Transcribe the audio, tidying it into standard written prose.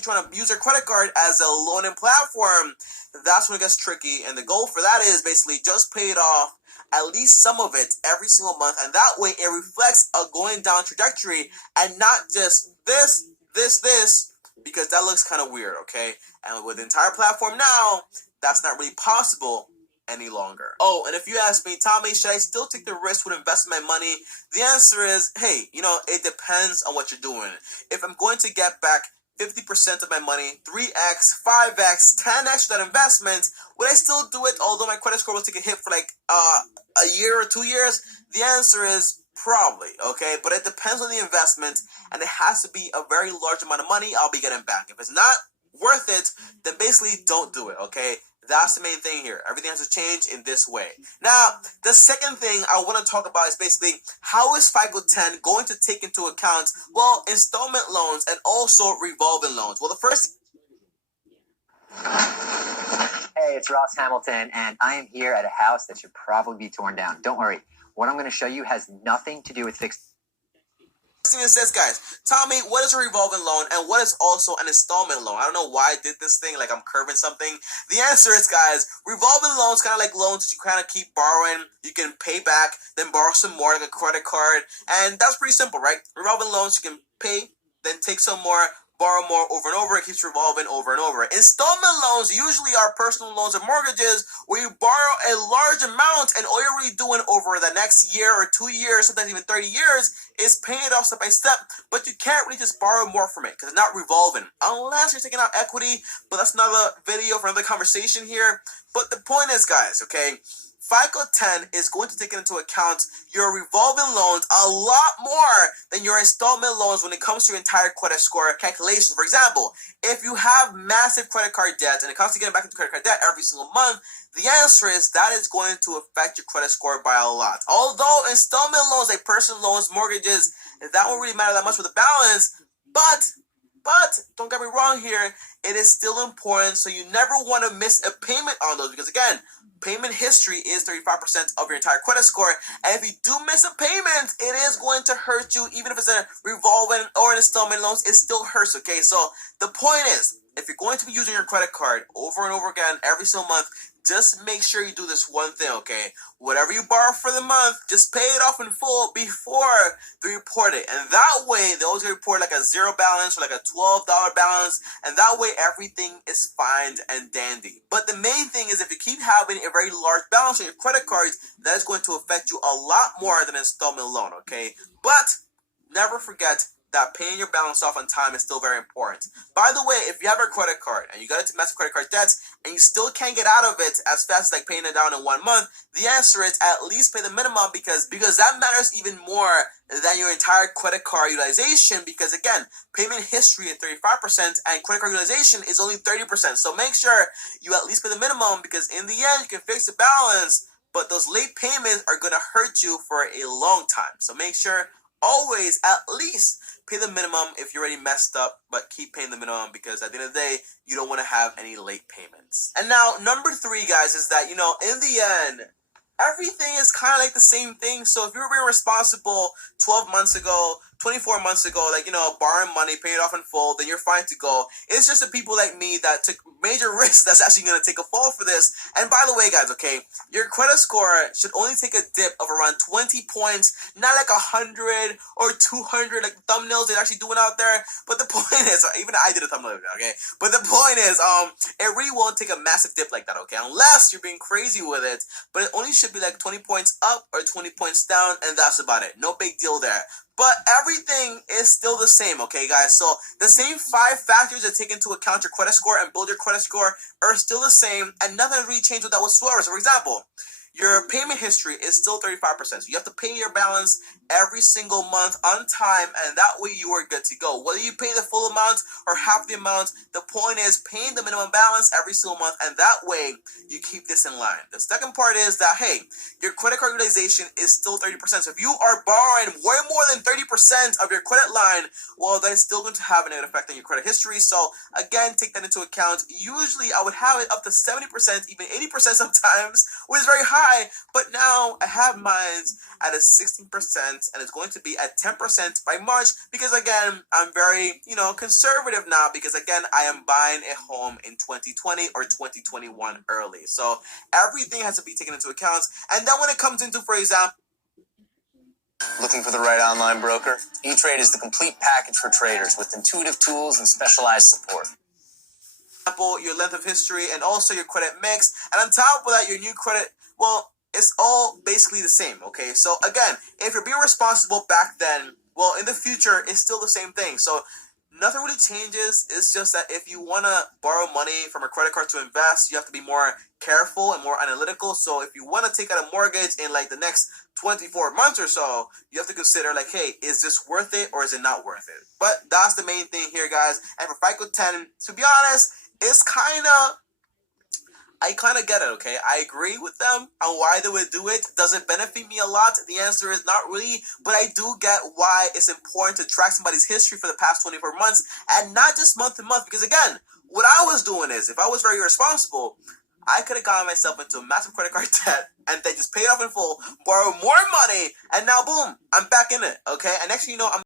trying to use their credit card as a loaning platform, that's when it gets tricky. And the goal for that is basically just pay it off, at least some of it every single month, and that way it reflects a going down trajectory and not just this, because that looks kind of weird, okay? And with the entire platform now, that's not really possible any longer. Oh, and if you ask me, Tommy, should I still take the risk with investing my money? The answer is, hey, it depends on what you're doing. If I'm going to get back 50% of my money, 3x, 5x, 10x that investment, would I still do it although my credit score will take a hit for like a year or 2 years? The answer is probably, okay? But it depends on the investment, and it has to be a very large amount of money I'll be getting back. If it's not worth it, then basically don't do it, okay? That's the main thing here. Everything has to change in this way. Now, the second thing I want to talk about is basically how is Fico 10 going to take into account, well, installment loans and also revolving loans? Well, the first... Hey, it's Ross Hamilton, and I am here at a house that should probably be torn down. Don't worry. What I'm going to show you has nothing to do with fixed... thing is this, guys. Tommy, what is a revolving loan and what is also an installment loan? I don't know why I did this thing like I'm curving something. The answer is, guys, revolving loans kind of like loans that you kind of keep borrowing. You can pay back, then borrow some more like a credit card. And that's pretty simple, right? Revolving loans, you can pay, then take some more, borrow more over and over. It keeps revolving over and over. Installment loans usually are personal loans or mortgages where you borrow a large amount and all you're really doing over the next year or 2 years, sometimes even 30 years, is paying it off step by step. But you can't really just borrow more from it because it's not revolving unless you're taking out equity. But that's another video for another conversation here. But the point is, guys, okay, Fico 10 is going to take into account your revolving loans a lot more than your installment loans when it comes to your entire credit score calculation. For example, if you have massive credit card debt and it comes to getting back into credit card debt every single month, the answer is that is going to affect your credit score by a lot. Although installment loans like personal loans, mortgages, that won't really matter that much with the balance, but don't get me wrong here, it is still important, so you never want to miss a payment on those because, again, payment history is 35% of your entire credit score, and if you do miss a payment, it is going to hurt you. Even if it's a revolving or an installment loans, it still hurts, okay? So the point is, if you're going to be using your credit card over and over again every single month, just make sure you do this one thing, okay? Whatever you borrow for the month, just pay it off in full before they report it. And that way, they always report like a zero balance or like a $12 balance. And that way, everything is fine and dandy. But the main thing is if you keep having a very large balance on your credit cards, that is going to affect you a lot more than an installment loan, okay? But never forget that paying your balance off on time is still very important. By the way, if you have a credit card and you got into massive credit card debts and you still can't get out of it as fast as like paying it down in 1 month, the answer is at least pay the minimum because that matters even more than your entire credit card utilization because, again, payment history is 35% and credit card utilization is only 30%. So make sure you at least pay the minimum because in the end, you can fix the balance, but those late payments are going to hurt you for a long time. So make sure always at least pay the minimum if you're already messed up, but keep paying the minimum because at the end of the day, you don't want to have any late payments. And now, number 3, guys, is that, in the end, everything is kind of like the same thing. So if you were being responsible 12 months ago, 24 months ago, borrowing money, paying it off in full, then you're fine to go. It's just the people like me that took major risks that's actually going to take a fall for this. And by the way, guys, okay, your credit score should only take a dip of around 20 points, not like 100 or 200 like the thumbnails they're actually doing out there. But the point is, even I did a thumbnail, okay? But the point is, it really won't take a massive dip like that, okay? Unless you're being crazy with it. But it only should be like 20 points up or 20 points down, and that's about it. No big deal there. But everything is still the same, okay, guys? So the same 5 factors that take into account your credit score and build your credit score are still the same, and nothing has really changed with that whatsoever. So, for example, your payment history is still 35%. So you have to pay your balance every single month on time, and that way you are good to go. Whether you pay the full amount or half the amount, the point is paying the minimum balance every single month, and that way you keep this in line. The second part is that, hey, your credit card utilization is still 30%. So if you are borrowing way more than 30% of your credit line, well, that is still going to have a negative effect on your credit history. So again, take that into account. Usually I would have it up to 70%, even 80% sometimes, which is very high. high, but now I have mine at a 16%, and it's going to be at 10% by March, because again, I'm very, conservative now, because again, I am buying a home in 2020 or 2021 early. So everything has to be taken into account. And then when it comes into, for example, looking for the right online broker? E-Trade is the complete package for traders with intuitive tools and specialized support. Your length of history and also your credit mix, and on top of that, your new credit, well, it's all basically the same, okay? So again, if you're being responsible back then, well, in the future, it's still the same thing. So nothing really changes. It's just that if you want to borrow money from a credit card to invest, you have to be more careful and more analytical. So if you want to take out a mortgage in like the next 24 months or so, you have to consider like, hey, is this worth it or is it not worth it? But that's the main thing here, guys. And for FICO 10, to be honest, it's I kind of get it, okay? I agree with them on why they would do it. Does it benefit me a lot? The answer is not really, but I do get why it's important to track somebody's history for the past 24 months and not just month to month. Because again, what I was doing is, if I was very irresponsible, I could have gotten myself into a massive credit card debt and then just paid off in full, borrow more money, and now boom, I'm back in it, okay? And next thing you know, I'm